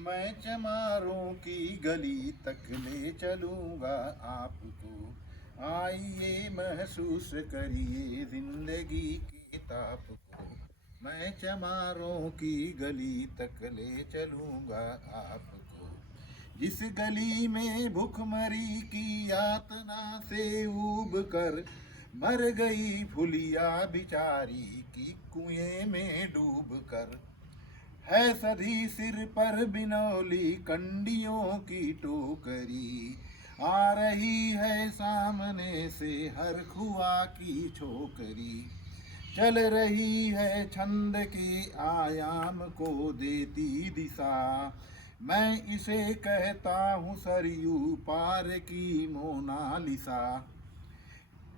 मैं चमारों की गली तक ले चलूंगा आपको। आइए महसूस करिए जिंदगी के ताप को। मैं चमारों की गली तक ले चलूंगा आपको। जिस गली में भुखमरी की यातना से ऊब कर मर गई फुलिया बिचारी की कुएं में डूब कर। है सधी सिर पर बिनौली कंडियों की टोकरी। आ रही है सामने से हर खुआ की छोकरी। चल रही है छंद के आयाम को देती दिशा। मैं इसे कहता हूँ सरयू पार की मोनालिसा।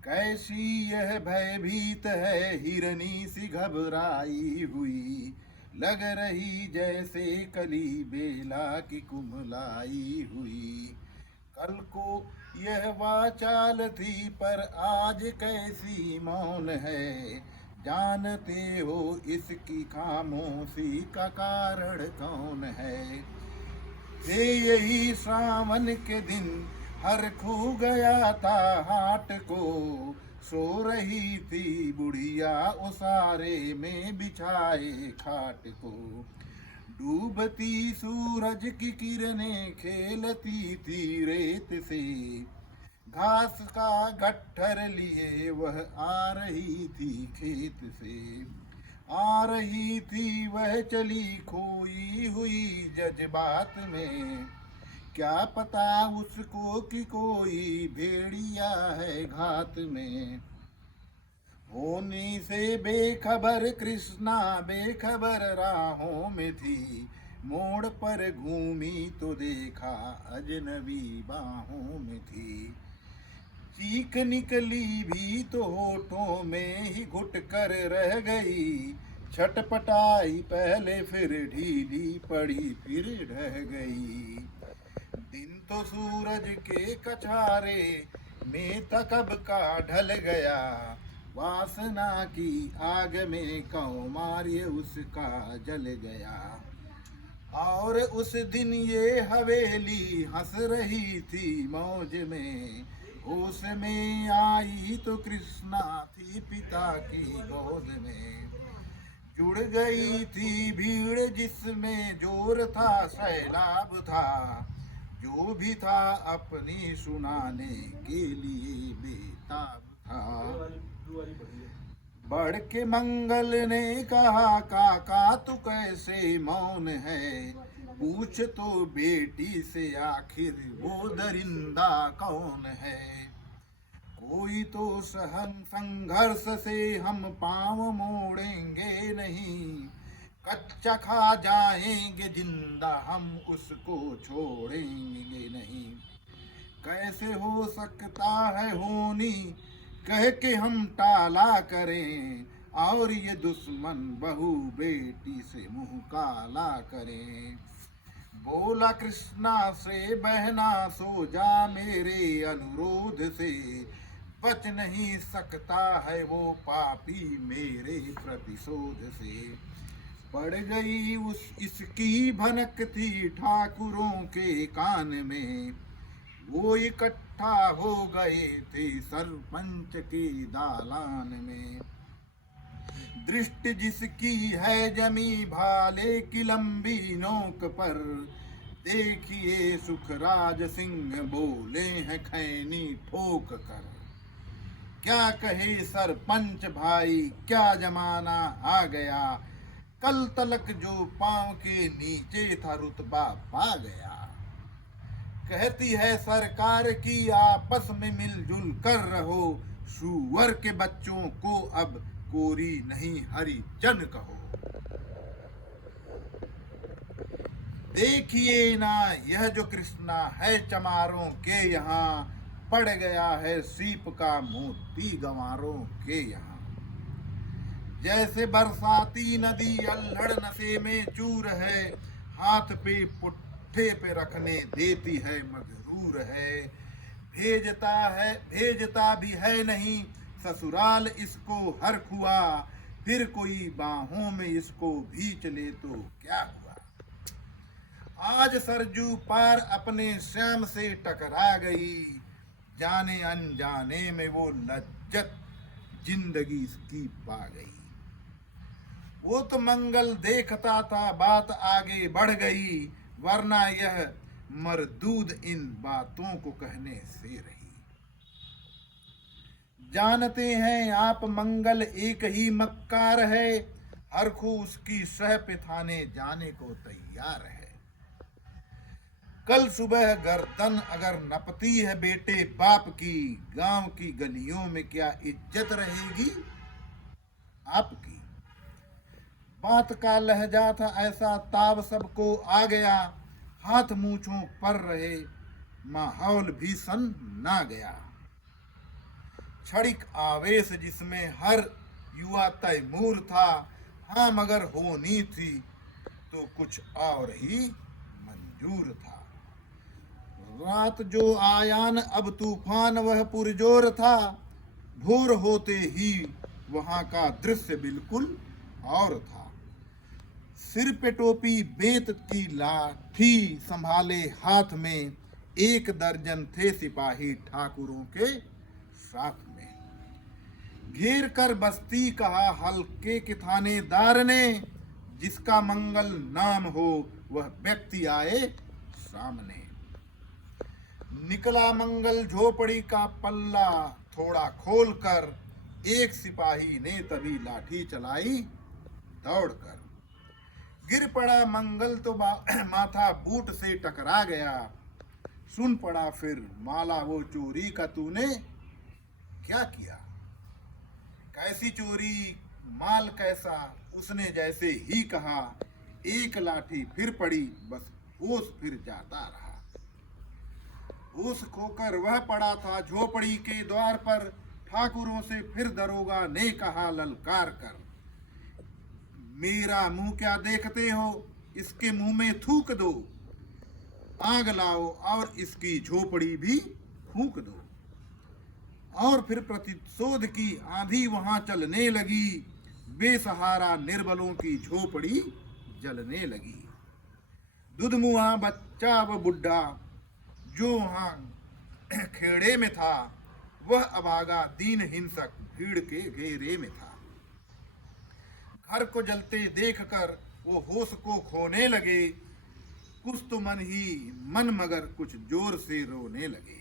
कैसी यह भयभीत है हिरनी सी घबराई हुई। लग रही जैसे कली बेला की कुमलाई हुई। कल को यह वाचाल थी पर आज कैसी मौन है। जानते हो इसकी खामोशी का कारण कौन है। थे यही सावन के दिन हर खू गया था हाट को। सो रही थी बुढ़िया उसारे में बिछाए खाट को। डूबती सूरज की किरणें खेलती थी रेत से। घास का गट्ठर लिए वह आ रही थी खेत से। आ रही थी वह चली खोई हुई जज्बात में। क्या पता उसको कि कोई भेड़िया है घात में। होनी से बेखबर कृष्णा बेखबर राहों में थी। मोड़ पर घूमी तो देखा अजनबी बाहों में थी। चीख निकली भी तो होठों में ही घुट कर रह गई। छटपटाई पहले फिर ढीली पड़ी फिर ढह गई। दिन तो सूरज के कछारे में तकब का ढल गया। वासना की आग में कौमार्य उसका जल गया। और उस दिन ये हवेली हंस रही थी मौज में। होश में आई तो कृष्णा थी पिता की गोद में। जुड़ गई थी भीड़ जिसमें जोर था सैलाब था। जो भी था अपनी सुनाने के लिए बेताब था। बढ़ के मंगल ने कहा काका तू कैसे मौन है। पूछ तो बेटी से आखिर वो दरिंदा कौन है। कोई तो सहन संघर्ष से हम पांव मोड़ेंगे नहीं। कच्चा खा जाएंगे जिंदा हम उसको छोड़ेंगे नहीं। कैसे हो सकता है होनी कह के हम टाला करें। और ये दुश्मन बहू बेटी से मुंह काला करें। बोला कृष्णा से बहना सो जा मेरे अनुरोध से। बच नहीं सकता है वो पापी मेरे प्रतिशोध से। पड़ गई उस इसकी भनक थी ठाकुरों के कान में। वो इकट्ठा हो गए थे सरपंच के दालान में। दृष्टि जिसकी है जमी भाले की लंबी नोक पर। देखिए सुखराज सिंह बोले हैं खैनी ठोक कर। क्या कहे सरपंच भाई क्या जमाना आ गया। कल तलक जो पांव के नीचे था रुतबा पा गया। कहती है सरकार की आपस में मिलजुल कर रहो। सुअर के बच्चों को अब कोरी नहीं हरिजन कहो। देखिए ना यह जो कृष्णा है चमारों के यहाँ। पड़ गया है सीप का मोती गंवारों के यहाँ। जैसे बरसाती नदी अल्हड़ नशे में चूर है। हाथ पे पुट्ठे पे रखने देती है मगरूर है। भेजता भी है नहीं ससुराल इसको हर खुआ। फिर कोई बाहों में इसको भींच ले तो क्या हुआ। आज सरजू पार अपने श्याम से टकरा गई, जाने अनजाने में वो लज्जत जिंदगी की पा गई। वो तो मंगल देखता था, बात आगे बढ़ गई, वरना यह मरदूद इन बातों को कहने से रही। जानते हैं आप मंगल एक ही मक्कार है, हर खू उसकी सह पिथाने जाने को तैयार है। कल सुबह गर्दन अगर नपती है बेटे बाप की, गांव की गलियों में क्या इज्जत रहेगी आपकी। बात का लहजा था ऐसा, ताब सबको आ गया, हाथ मूछों पर रहे, माहौल भी सन ना गया। क्षणिक आवेश जिसमें हर युवा तैमूर था, हाँ मगर होनी थी तो कुछ और ही मंजूर था। रात जो आयान अब तूफान वह पुरजोर था, भोर होते ही वहां का दृश्य बिल्कुल और था। सिर पे टोपी बेत की लाठी संभाले हाथ में, एक दर्जन थे सिपाही ठाकुरों के साथ में। घेर कर बस्ती कहा हल्के के थानेदार ने, जिसका मंगल नाम हो वह व्यक्ति आए सामने। निकला मंगल झोपड़ी का पल्ला थोड़ा खोलकर, एक सिपाही ने तभी लाठी चलाई दौड़कर। गिर पड़ा मंगल तो माथा बूट से टकरा गया, सुन पड़ा फिर माला वो चोरी का तूने क्या किया। कैसी चोरी माल कैसा, उसने जैसे ही कहा, एक लाठी फिर पड़ी, बस होश फिर जाता रहा। होश खोकर वह पड़ा था झोपड़ी के द्वार पर, ठाकुरों से फिर दरोगा ने कहा ललकार कर, मेरा मुंह क्या देखते हो, इसके मुंह में थूक दो, आग लाओ और इसकी झोपड़ी भी फूंक दो। और फिर प्रतिशोध की आंधी वहां चलने लगी, बेसहारा निर्बलों की झोपड़ी जलने लगी। दुधमुआ बच्चा व बुढ़ा जो वहां खेड़े में था, वह अभागा दीन हिंसक भीड़ के घेरे में था। घर को जलते देखकर वो होश को खोने लगे, कुछ तो मन ही मन मगर कुछ जोर से रोने लगे।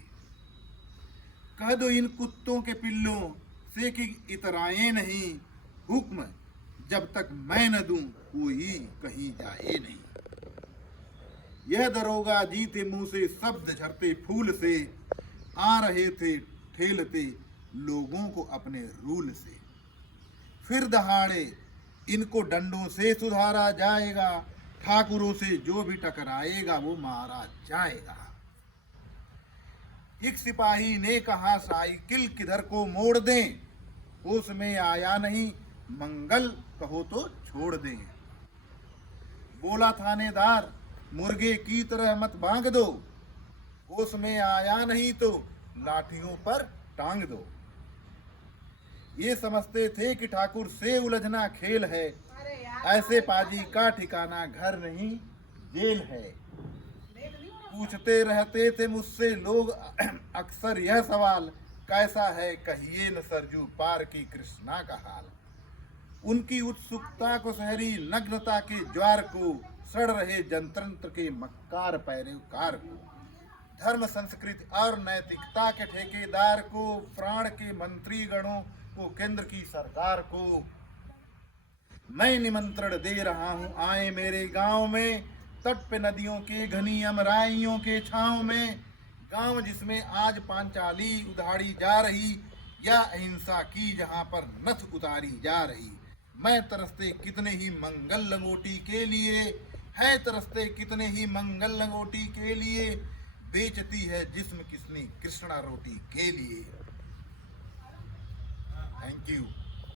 कह दो इन कुत्तों के पिल्लों से कि इतराए नहीं, हुक्म जब तक मैं न दूं कोई कहीं जाए नहीं। यह दरोगा जी थे मुंह से शब्द झरते फूल से, आ रहे थे ठेलते लोगों को अपने रूल से। फिर दहाड़े इनको डंडों से सुधारा जाएगा, ठाकुरों से जो भी टकराएगा वो मारा जाएगा। एक सिपाही ने कहा साइकिल किधर को मोड़ दें, होश में आया नहीं मंगल कहो तो छोड़ दें। बोला थानेदार मुर्गे की तरह मत भांग दो, होश में आया नहीं तो लाठियों पर टांग दो। ये समझते थे कि ठाकुर से उलझना खेल है, ऐसे पाजी का ठिकाना घर नहीं जेल है। पूछते रहते थे मुझसे लोग अक्सर यह सवाल, कैसा है कहिए न सरजू पार की कृष्णा का हाल। उनकी उत्सुकता को सहरी नग्नता के ज्वार को, सड़ रहे जनतंत्र के मक्कार पैरोकार को, धर्म संस्कृति और नैतिकता के ठेकेदार को, प्राण के मंत्री गणों को, केंद्र की सरकार को मैं निमंत्रण दे रहा हूं, आए मेरे गांव में, तट पे नदियों के घनी अमराइयों के छांव में। गांव जिसमें आज पांचाली उधाड़ी जा रही, या अहिंसा की जहां पर नथ उतारी जा रही। मैं तरसते कितने ही मंगल लंगोटी के लिए, है तरसते कितने ही मंगल लंगोटी के लिए, बेचती है जिस्म किसने कृष्णा रोटी के लिए। Thank you.